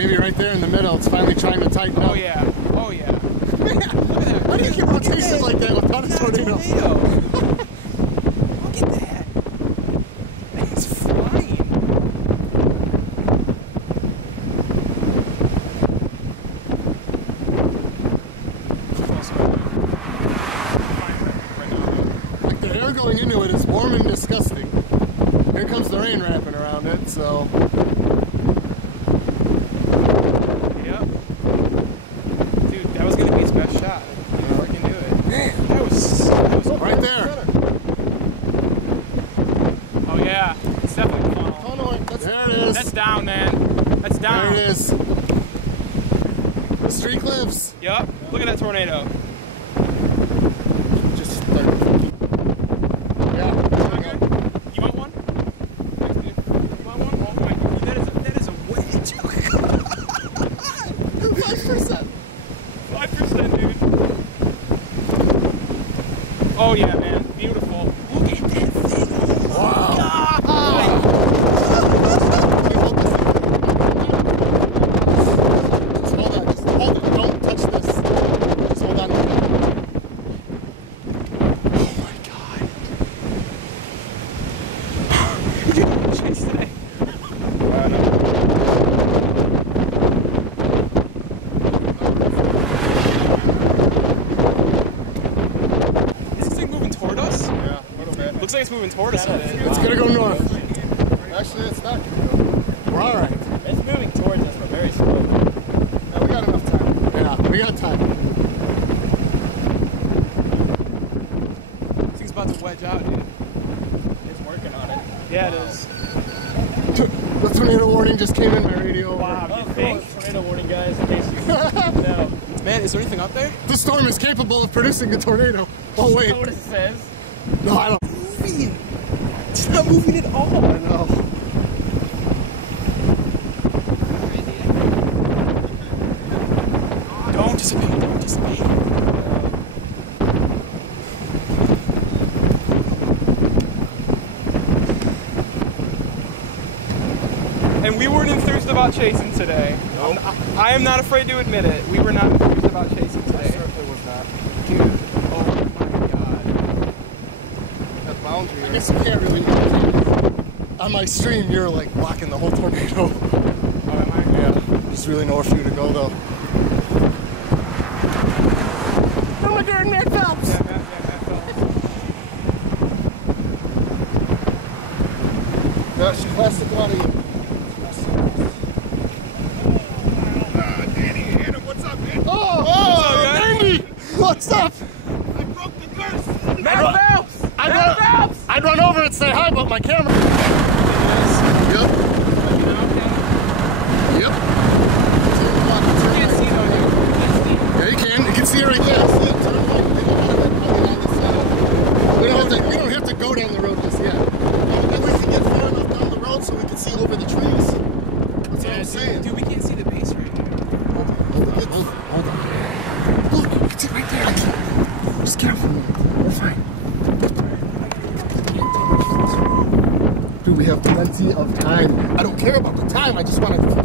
Maybe right there in the middle, it's finally trying to tighten up. Oh yeah. Oh yeah. Man, look at that. How do you keep rotations like that without a tornado? Look at that. It's flying. Like the air going into it is warm and disgusting. Here comes the rain wrapping around it, so. Yep. Dude, that was gonna be his best shot. He didn't freaking do it. Man, that was right there. Oh yeah, it's definitely funnel. There it is. That's down, man. That's down. There it is. The streak lives. Yep. Look at that tornado. Just start. Yeah. You want one? You want one? Oh my God, that is a wedge. 5%. 5%, dude. Oh yeah, man. Beautiful. Look at that thing. Wow. Just hold on. Just hold it. Don't touch this. Just hold on. Oh my God. You didn't chase today. Is this thing moving toward us? Yeah, a little bit. Looks like it's moving toward us. It's gonna go north. Actually, it's not gonna go. We're all right. It's moving towards us, but very slowly. Yeah, we got enough time. Yeah, we got time. This thing's about to wedge out, dude. It's working on it. Yeah, it is. The tornado warning just came in my radio. Wow, you Cool. think? Tornado warning, guys, in case you know. Man, is there anything up there? The storm is capable of producing a tornado. Oh wait. You know what it says? No, I don't. Moving. It's not moving at all. I know. Don't dissipate. Don't dissipate. And we weren't enthused about chasing today. Nope. I am not afraid to admit it. We were not enthused about chasing today. Certainly was not. Dude, oh my God. That boundary. I guess you can't really. On my stream, you're like blocking the whole tornado. Oh, am I? Yeah. There's really nowhere for you to go though. Oh my God, Matt Phelps! Yeah, Matt Phelps. Yeah, she plastic out of you. Danny, Adam, what's up, man? Oh, Danny! What's up? I broke the curse. Matt Phelps! Matt Phelps! I'd run over and say hi, but my camera. Yep. Yep. You can't see though, dude. You can't see. Yeah, you can. You can see it right there. We don't have to go down the road just yet. Then we can get far enough down the road so we can see over the trees. That's what I'm saying. Dude, we can't see the base right here. Hold on. Look, it's right there. Just get up from there. We're fine. Dude, we have plenty of time. I don't care about the time. I just want to clear.